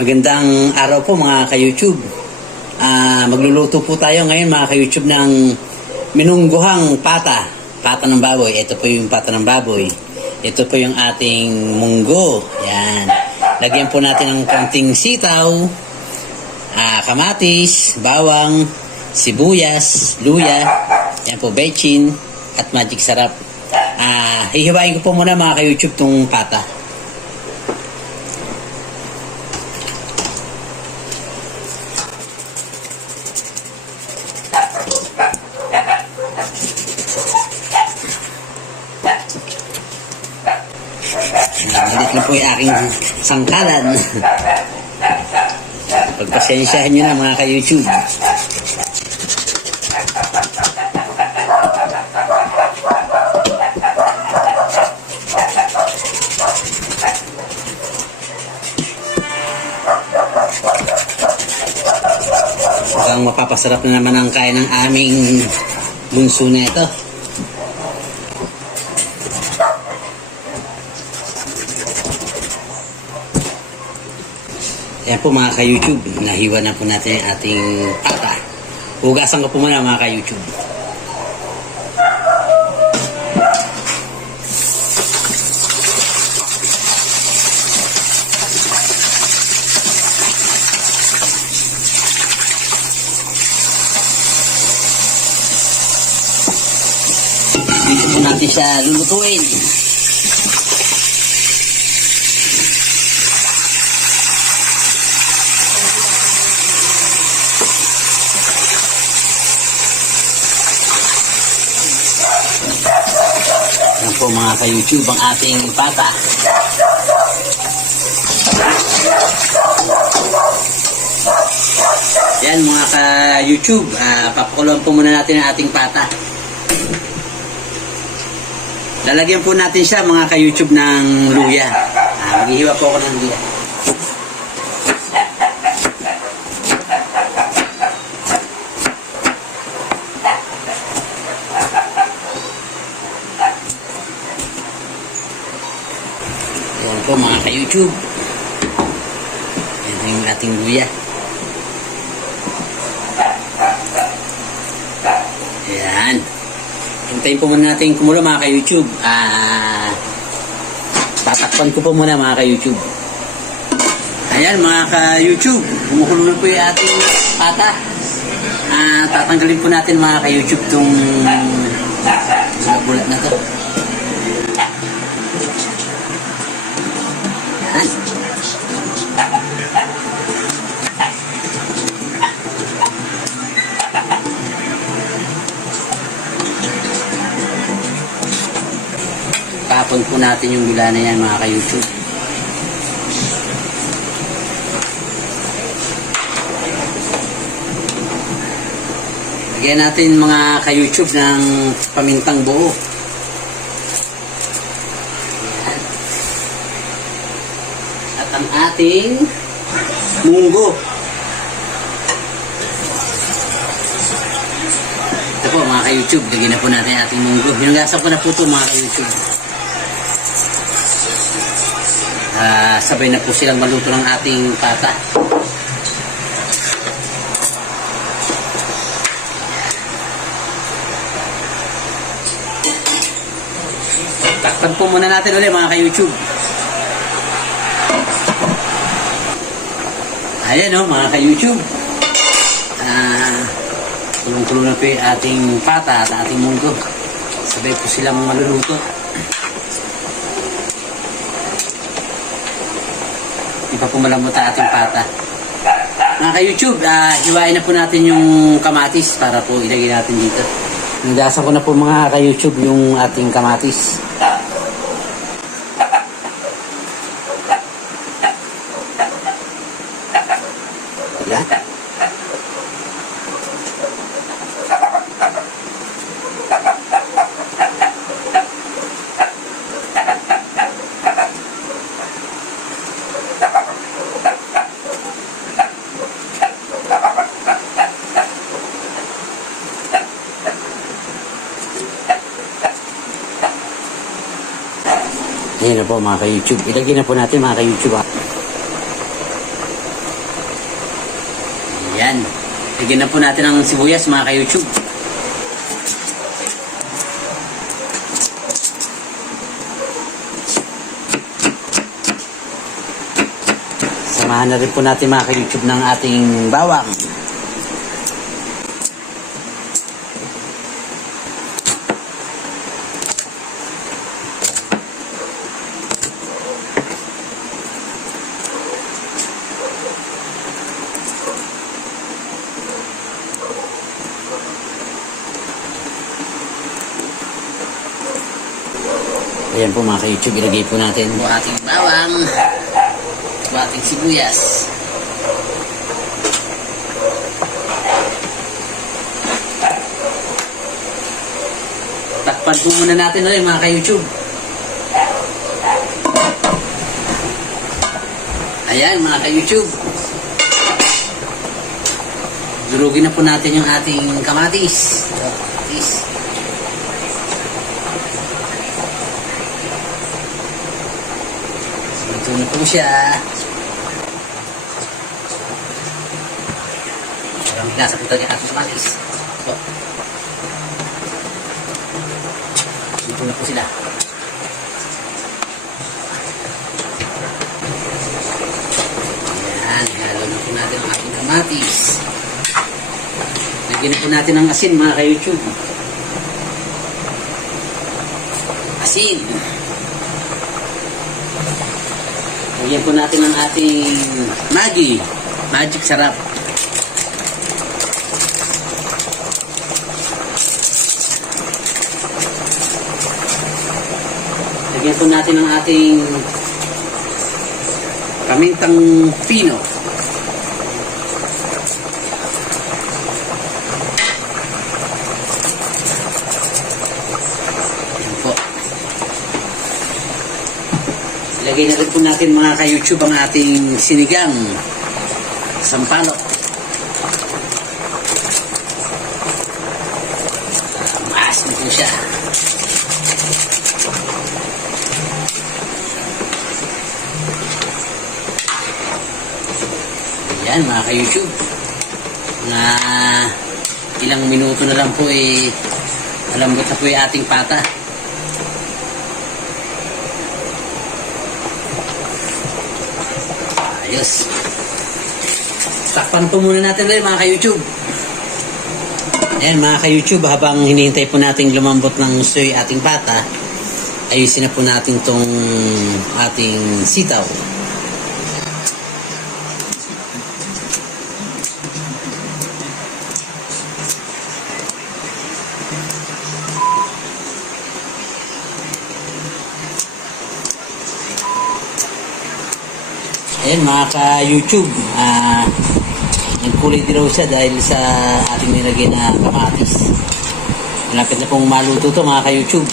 Magandang araw po mga ka-YouTube. Magluluto po tayo ngayon mga ka-YouTube ng minungguhang pata. Pata ng baboy. Ito po yung pata ng baboy. Ito po yung ating munggo. Yan. Lagyan po natin ng konting sitaw, kamatis, bawang, sibuyas, luya. Yan po, bechin at magic sarap. Hihiwain ko po muna mga ka-YouTube tong pata. Malit na po yung aking sangkalan. Pagpasensyahan nyo na mga ka-YouTube. Mukhang mapapasarap na naman ang kain ng aming bunso na ito. Ayan po mga ka-YouTube, nahiwa na po natin yung ating pata. Hugasan ko po muna mga ka-YouTube. Dito po natin siya lulutuin. Yan po mga ka-YouTube ang ating pata. Yan mga ka-YouTube, papakuloan po muna natin ang ating pata. Lalagyan po natin siya mga ka-YouTube ng luya. Maghihiwa po ako ng luya. Yan po mga ka-YouTube. Yan yung ating luya. Yan. Hintayin po muna natin kumulo mga ka-YouTube. Tatakpan ko po muna mga ka-YouTube. Ayan mga ka-YouTube. Kumukulo po yung ating pata. Tatanggalin po natin mga ka-YouTube itong bulat na to. Ayan. Tapon po natin yung gula na yan mga ka-YouTube. Lagyan natin mga ka-YouTube ng pamintang buo. At ang ating munggo. Ito po mga ka-YouTube, lagyan na po natin ang ating munggo. Hinugasan ko na po ito mga ka-YouTube. Sabay na po silang maluto ng ating pata. Takpan po muna natin ulit mga ka-YouTube. Ayan o mga ka-YouTube. Tulong-tulong na po yung ating pata at ating munggo. Sabay po silang maluluto. Ipa po malambot ang ating pata. Mga ka-YouTube, hiwain na po natin yung kamatis para po ilagay natin dito. Nagasan ko na po mga ka-YouTube yung ating kamatis. Yan. Ayan na po mga ka-YouTube. Ilagay na po natin mga ka-YouTube. Yan. Lagyan na po natin ng sibuyas mga ka-YouTube. Samahan na rin po natin mga ka-YouTube ng ating bawang. Ayan po mga ka-YouTube, ilagay po natin po ating bawang, po ating sibuyas. Takpan po muna natin ulit mga ka-YouTube. Ayan mga ka-YouTube. Durugin na po natin yung ating kamatis. Kamatis. Ito na po siya. Parang nasa po tayo ating kamatis. Ito na po sila. Ayan, halo na po natin ang ating kamatis. Lagyan na po natin ng asin mga ka-YouTube. Asin. Lagyan po natin ang ating Maggi. Magic sarap. Lagyan po natin ang ating pamintang pino. Ayan po. Ilagay na rin po natin mga ka-YouTube ang ating sinigang sampalok. Maas na po siya. Ayan mga ka-YouTube. Mga ilang minuto na lang po malambot na po yung ating pata. Ayos. Takpan po muna natin ulit mga ka-YouTube. Ayan mga ka-YouTube, habang hinihintay po natin lumambot ng gusto yung ating pata, ayusin na po natin tong ating sitaw. Ayan mga ka-YouTube, nagkulay dilaw siya dahil sa ating nilagay na kamatis. Malapit na pong maluto to mga ka-YouTube.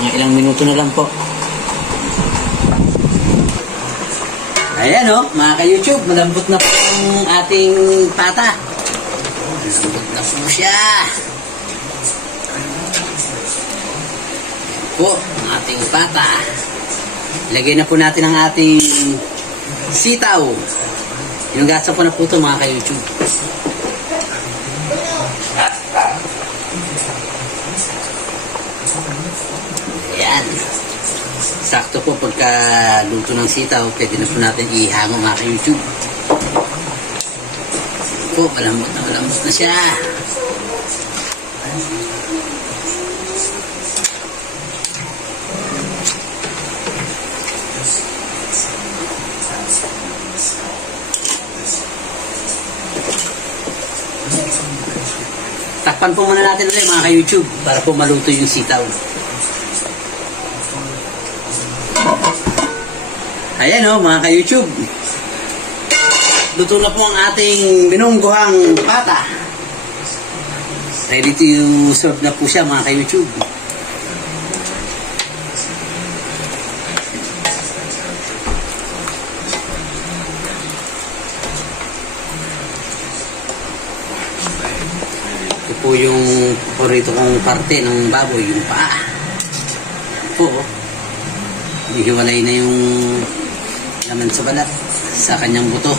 Mga ilang minuto na lang po. Ayan o, mga ka-YouTube, malambot na po ang ating pata. Malambot na po siya. Ayan po, ang ating pata. Lagay na po natin ang ating sitaw. Inugasan ko na po ito mga ka-YouTube. Ayan. Sakto po pagka luto ng sitaw, pwede na po natin ihango mga ka-YouTube. Po, malambot na siya. Takpan po muna natin ulit mga ka-YouTube para po maluto yung sitaw. Ayan o mga ka-YouTube. Luto na po ang ating binungguhang pata. Ready to serve na po siya mga ka-YouTube. Ito po yung paborito kong parte ng baboy, yung paa. Po, hihiwalay na yung laman sa balat sa kanyang buto.